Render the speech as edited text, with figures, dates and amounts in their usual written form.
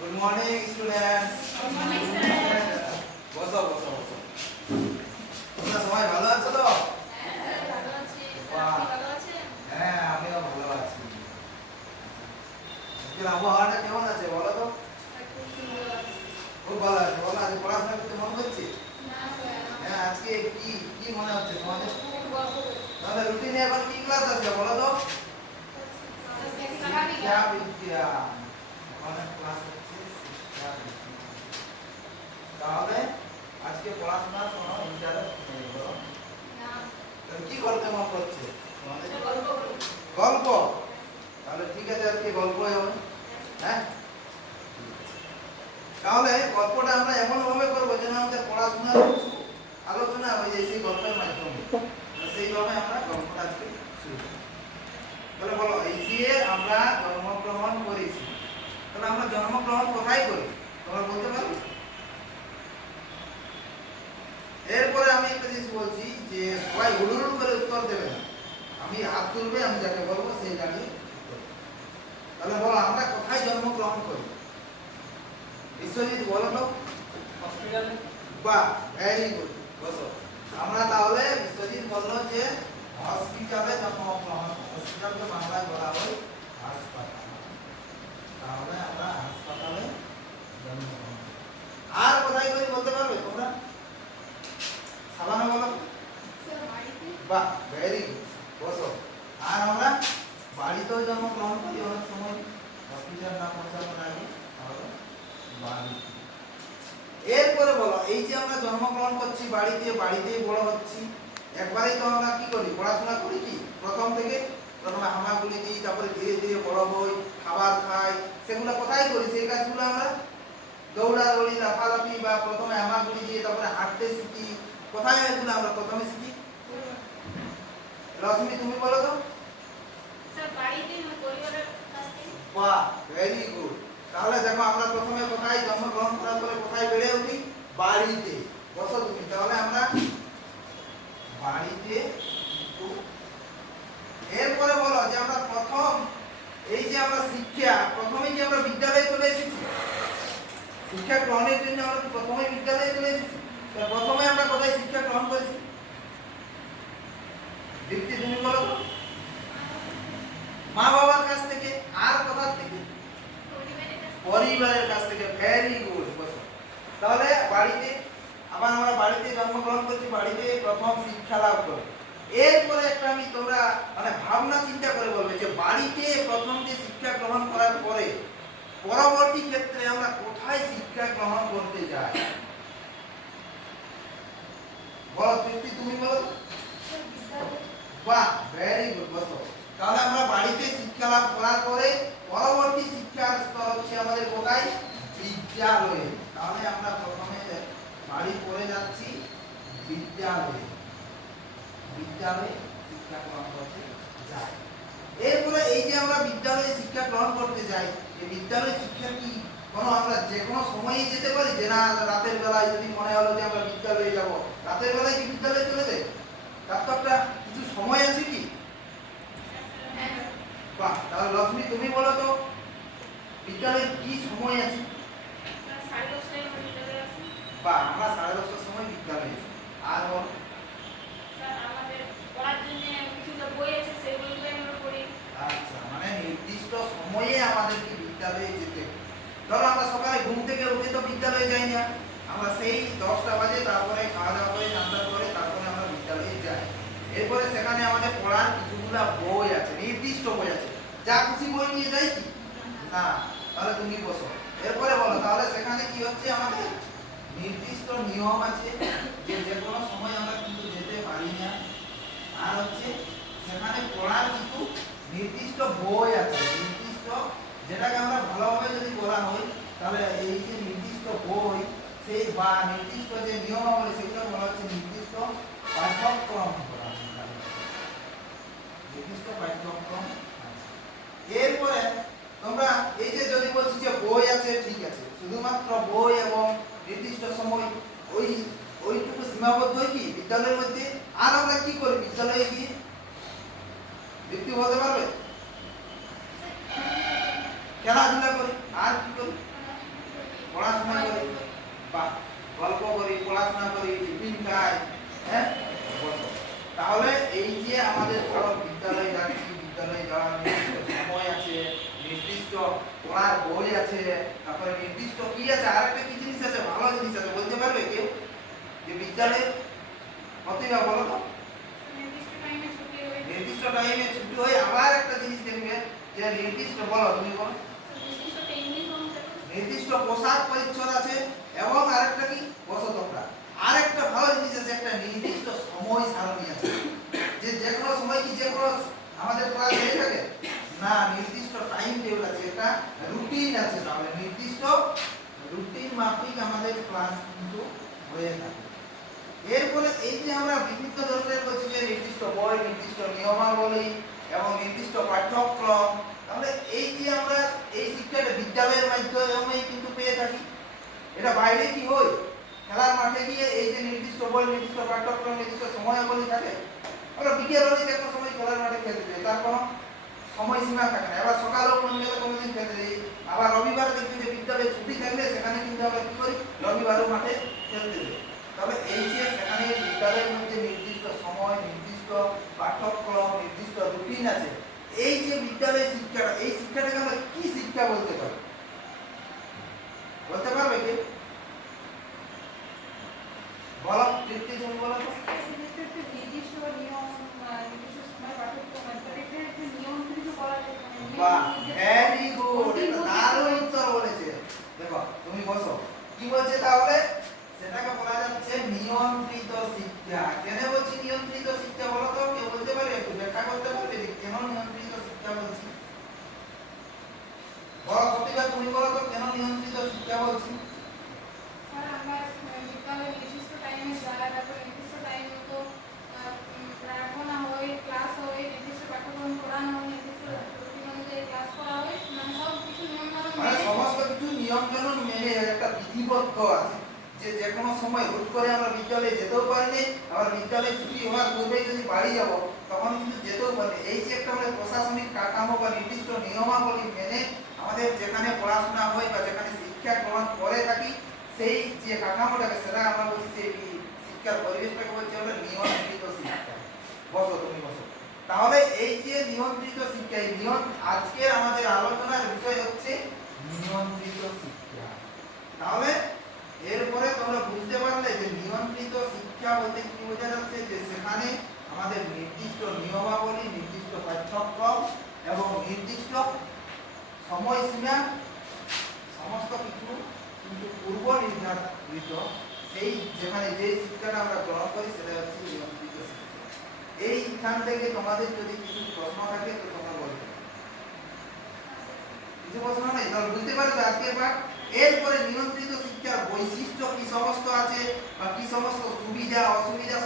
Good morning, students. Good morning, sir. বসো বসো বসো। তোমরা সবাই ভালো আছো তো? হ্যাঁ স্যার ভালো আছি। স্যার বাহ। আপনি ভালো আছেন? হ্যাঁ, আমিও ভালো আছি। আজকের আবহাওয়াটা কেমন আছে বলো তো? স্যার খুব সুন্দর আছে। খুব ভালো আছে। বলো, আজ পড়াশোনা করতে মন করছে? না স্যার হ্যাঁ, আজকে কি কি মনে হচ্ছে তোমাদের? খুব গল্প করছি। তোমাদের রুটিনে এখন কি ক্লাস আছে বলো তো? স্যার শিক্ষা শিক্ষা বিজ্ঞান। বিজ্ঞান। অনেক ক্লাস হচ্ছে শিক্ষা বিজ্ঞান। তাহলে আজকে পড়াশোনার কোনো ইন্টারেস্ট নেই বলো? না তাহলে কি করতে মন করছে তোমাদের? স্যার গল্প করছি। গল্প? তাহলে ঠিক আছে, আজকে গল্পই হবে। হ্যাঁ, তাহলে গল্পটা আমরা এমন ভাবে করবো যেন আমাদের পড়াশোনার কিছু আলোচনা হয়ে যায় সেই গল্পের মাধ্যমে। সেইভাবে আমরা গল্পটা আজকে শুরু করি। তাহলে বলো, এই যে আমরা জন্মগ্রহণ করেছি, তাহলে আমরা জন্মগ্রহণ কোথায় করি তোমরা বলতে পারবে? এরপরে আমি একটা জিনিস বলছি যে সবাই হুড়ুহুড় করে উত্তর দেবে না, আমি হাত তুলবে, আমি যাকে বলবো সেই জানি উত্তর। তাহলে বলো, আমরা কোথায় জন্মগ্রহণ করি? বিশ্বজিৎ বলো তো। হসপিটালে। বাহ, ভেরি গুড। বসো। আমরা তাহলে বিশ্বজিৎ বললো যে হসপিটালে জন্মগ্রহণ। হসপিটালকে বাংলায় বলা হয় হাসপাতাল। তাহলে আমরা হাসপাতালে জন্মগ্রহণ করি। আর কোথায় করি বলতে পারবে তোমরা? সাবানা বলো। স্যার বাড়িতে। বাহ, ভেরি গুড। বসো। আর আমরা বাড়িতেও জন্মগ্রহণ করি অনেক সময়, হসপিটাল না পৌঁছানোর আগে। তাহলে বাড়িতে। এরপরে বলো, এই যে আমরা জন্মগ্রহণ করছি বাড়িতে, বাড়িতেই বড় হচ্ছি, একবারেই তো আমরা কি করি, পড়াশোনা করি কি প্রথম থেকে? প্রথমে হামাগুলি দিই, তারপরে ধীরে ধীরে বড় হই, খাবার খাই, সেগুলো কোথায় করি? সেই কাজগুলো আমরা দৌড়াদৌড়ি, লাফালাফি, বা প্রথমে হামাগুলি দিয়ে তারপরে হাঁটতে শিখি, কোথায় এগুলো আমরা প্রথমে শিখি? রশ্মি তুমি বলো তো। স্যার বাড়িতে না পরিবারের কাছ থেকে। বাহ, ভেরি গুড। তাহলে দেখো, আমরা প্রথমে কোথায় জন্মগ্রহণ করার পরে কোথায় বেড়ে উঠি? বাড়িতে। বসো তুমি। তাহলে আমরা বাড়িতে কিন্তু। এরপরে বলো যে আমরা প্রথম, এই যে আমরা শিক্ষা, প্রথমে কি আমরা বিদ্যালয়ে চলে এসেছি? শিক্ষা গ্রহণের জন্য আমরা কি প্রথমে বিদ্যালয়ে চলে এসেছি? তা প্রথমে আমরা কোথায় শিক্ষা গ্রহণ করেছি? দীপ্তি তুমি বলো তো। মা বাবার কাছ থেকে। আর কোথা থেকে? পরিবারের কাছ থেকে। পরিবারের কাছ থেকে। Very good. বসো। তাহলে বাড়িতে, আবার আমরা বাড়িতে জন্মগ্রহণ করছি, বাড়িতে প্রথম শিক্ষা লাভ করি। এরপরে একটা আমি তোমরা মানে ভাবনা চিন্তা করে বলবে যে বাড়িতে প্রথম যে শিক্ষা গ্রহণ করার পরে পরবর্তী ক্ষেত্রে আমরা কোথায় শিক্ষা গ্রহণ করতে যাই? বলো তৃপ্তি, তুমি বলো। স্যার বিদ্যালয়। বাহ, ভেরি গুড। বসো। তাহলে আমরা বাড়িতে শিক্ষা লাভ করার পরে পরবর্তী শিক্ষার স্তর হচ্ছে আমাদের কোথায়? বিদ্যালয়ে। তাহলে আমরা প্রথমে বাড়ি পড়ে যাচ্ছি বিদ্যালয়ে। বিদ্যালয়ে শিক্ষা গ্রহণ করতে যাই। এরপরে এই যে আমরা বিদ্যালয়ে শিক্ষা গ্রহণ করতে যাই, এই বিদ্যালয়ে শিক্ষা কি কোনো আমরা যে কোনো সময়ই যেতে পারি? যে না রাতের বেলায় যদি মনে হলো যে আমরা বিদ্যালয়ে যাব, রাতের বেলায় কি বিদ্যালয়ে চলে যাই? তার তো একটা কিছু সময় আছে কি? হ্যাঁ বাহ, তাহলে লক্ষ্মী তুমি বলো তো, বিদ্যালয়ে কি সময় আছে? স্যার 10:30টায় আমরা বিদ্যালয়ে আসি। বাহ, আমরা 10:30টার সময় বিদ্যালয়ে যাই। আর বলো। স্যার আমাদের পড়ার জন্য কিছু বই আছে, সেই বইগুলো আমরা পড়ি। আচ্ছা, মানে নির্দিষ্ট সময়ে আমাদেরকে বিদ্যালয়ে যেতে হবে। ধরো আমরা সকালে ঘুম থেকে উঠে তো বিদ্যালয়ে যাই না, আমরা সেই 10টা বাজে, তারপরে খাওয়া দাওয়া করে নাস্তা করে তারপরে আমরা বিদ্যালয়ে যাই। এরপরে সেখানে আমাদের পড়ার কিছুগুলা বই আছে, নির্দিষ্ট বই আছে, যা খুশি বই নিয়ে যাই কি না? তাহলে তুমি বসো। এরপরে বলো, তাহলে সেখানে কি হচ্ছে, আমাদের নির্দিষ্ট নিয়ম আছে যে যে কোনো সময় আমরা কিন্তু যেতে পারি না। আর হচ্ছে সেখানে পড়ার কিছু নির্দিষ্ট বই আছে, নির্দিষ্ট, যেটাকে আমরা ভালোভাবে যদি বলা হয় তাহলে এই যে নির্দিষ্ট বই, সেই বা নির্দিষ্ট যে নিয়মাবলী, সেগুলো বলা হচ্ছে নির্দিষ্ট পাঠ্যক্রম করা। নির্দিষ্ট পাঠ্যক্রম আছে। এরপরে তোমরা এই যে যদি বলছি যে বই আছে, ঠিক আছে, শুধুমাত্র বই এবং নির্দিষ্ট সময়, ওইটুকু সীমাবদ্ধ কি বিদ্যালয়ের মধ্যে? আর আমরা কি করি বিদ্যালয়ে গিয়ে? ব্যক্তি বলতে পারবে? খেলাধুলা করি। আর কি করি? পড়াশোনা করি বা গল্প করি, পড়াশোনা করি, টিফিন খাই, হ্যাঁ বসো। তাহলে এই যে আমাদের ধরো বিদ্যালয়ে যাচ্ছি, বিদ্যালয়ে যাওয়ার নির্দিষ্ট সময় আছে, নির্দিষ্ট পড়ার বই আছে, তারপরে নির্দিষ্ট কি আছে, আরেকটা কি জিনিস আছে, ভালো জিনিস আছে, বলতে পারবে কেউ যে বিদ্যালয়ে কতই বা বলো তো? নির্দিষ্ট টাইমে ছুটি হয়। আবার একটা জিনিস দেখবে যে নির্দিষ্ট, বলো তুমি বলো, নির্দিষ্ট পোশাক পরিচ্ছদ আছে এবং আরেকটা কি বসো তোমরা, আরেকটা ভালো জিনিস আছে, একটা নির্দিষ্ট সময় সারণী আছে, যে যে কোনো সময় কি যে কোনো আমাদের ক্লাস হয়ে থাকে না, নির্দিষ্ট টাইম টেবিল আছে, একটা রুটিন আছে। তাহলে নির্দিষ্ট রুটিন মাফিক আমাদের ক্লাস কিন্তু হয়ে থাকে। এরপরে এই যে আমরা বিভিন্ন ধরনের বলছি যে নির্দিষ্ট বই, নির্দিষ্ট নিয়মাবলী এবং নির্দিষ্ট পাঠ্যক্রম, তাহলে এই যে আমরা এই শিক্ষাটা বিদ্যালয়ের মাধ্যমেই কিন্তু পেয়ে থাকি। এটা বাইরে কি হয়, খেলার মাঠে গিয়ে এই যে নির্দিষ্ট বই, নির্দিষ্ট পাঠ্যক্রম, নির্দিষ্ট সময়বলী থাকে, আমরা বিকেল হলে যে কোনো সময় খেলার মাঠে খেলতে যাই, তার কোনো সময়সীমা থাকে না। এবার সকালেও মন গেলে কোনোদিন খেলতে যাই, আবার রবিবার দেখবি যে বিদ্যালয়ে ছুটি থাকলে সেখানে কিন্তু আমরা কি করি, রবিবারও মাঠে খেলতে যাই। তবে এই যে সেখানে বিদ্যালয়ের মধ্যে নির্দিষ্ট সময়, নির্দিষ্ট পাঠ্যক্রম, নির্দিষ্ট রুটিন আছে, এই যে বিদ্যালয়ের শিক্ষাটা, এই শিক্ষাটাকে আমরা কি শিক্ষা বলতে পারি, বলতে পারবে কি? বলো তৃপ্তি, তুমি বলো তো। বাহ, ভেরি গুড, এটা দারুণ উত্তর বলেছে। দেখো তুমি বসো, কি বলছে তাহলে, সেটাকে বলা যাচ্ছে নিয়ন্ত্রিত শিক্ষা। কেন বলছি নিয়ন্ত্রিত শিক্ষা বলো তো, কেউ বলতে পারবে, একটু ব্যাখ্যা করতে পারবে যে কেন নিয়ন্ত্রিত শিক্ষা বলছি? বলো প্রতিভা, তুমি বলো তো কেন নিয়ন্ত্রিত শিক্ষা বলছি? মানে সমস্ত কিছু নিয়ম কানুন মেনে একটা বিধিবদ্ধ আছে, যে যে কোনো সময় হুট করে আমরা বিদ্যালয়ে যেতেও পারি, আবার বিদ্যালয়ে ছুটি হওয়ার পূর্বে যদি বাড়ি যাব তখন কিন্তু যেতেও পারি। এই যে একটা মানে প্রশাসনিক কাঠামো বা নির্দিষ্ট নিয়মাবলী মেনে আমাদের যেখানে পড়াশোনা হয় বা যেখানে শিক্ষা গ্রহণ করে থাকি, সেই যে কাঠামোটাকে সেটা আমরা বলছি, সেই শিক্ষার পরিবেশটাকে বলছি আমরা নিয়ন্ত্রিত শিক্ষা। বসো তুমি বসো। তাহলে এই যে নিয়ন্ত্রিত শিক্ষা, এই আজকের আমাদের আলোচনার বিষয় হচ্ছে নিয়ন্ত্রিত শিক্ষা। তাহলে এরপরে তোমরা বুঝতে পারলে যে নিয়ন্ত্রিত শিক্ষা বলতে কি বোঝা যাচ্ছে, যে সেখানে আমাদের নির্দিষ্ট নিয়মাবলী, নির্দিষ্ট পাঠ্যক্রম এবং নির্দিষ্ট সময়সীমা সমস্ত কিছু কিন্তু পূর্ব নির্ধারিত, সেই যেখানে যে শিক্ষাটা আমরা গ্রহণ করি সেটা হচ্ছে নিয়ন্ত্রিত শিক্ষা। এইখান থেকে তোমাদের যদি কিছু প্রশ্ন থাকে তো তোমরা বলবে। কিছু প্রশ্ন নেই, তাহলে বুঝতে পারছো আজকের পাঠ। এরপরে নিয়ন্ত্রিত শিক্ষার বৈশিষ্ট্য কি সমস্ত আছে বা কি সমস্ত সুবিধা অসুবিধা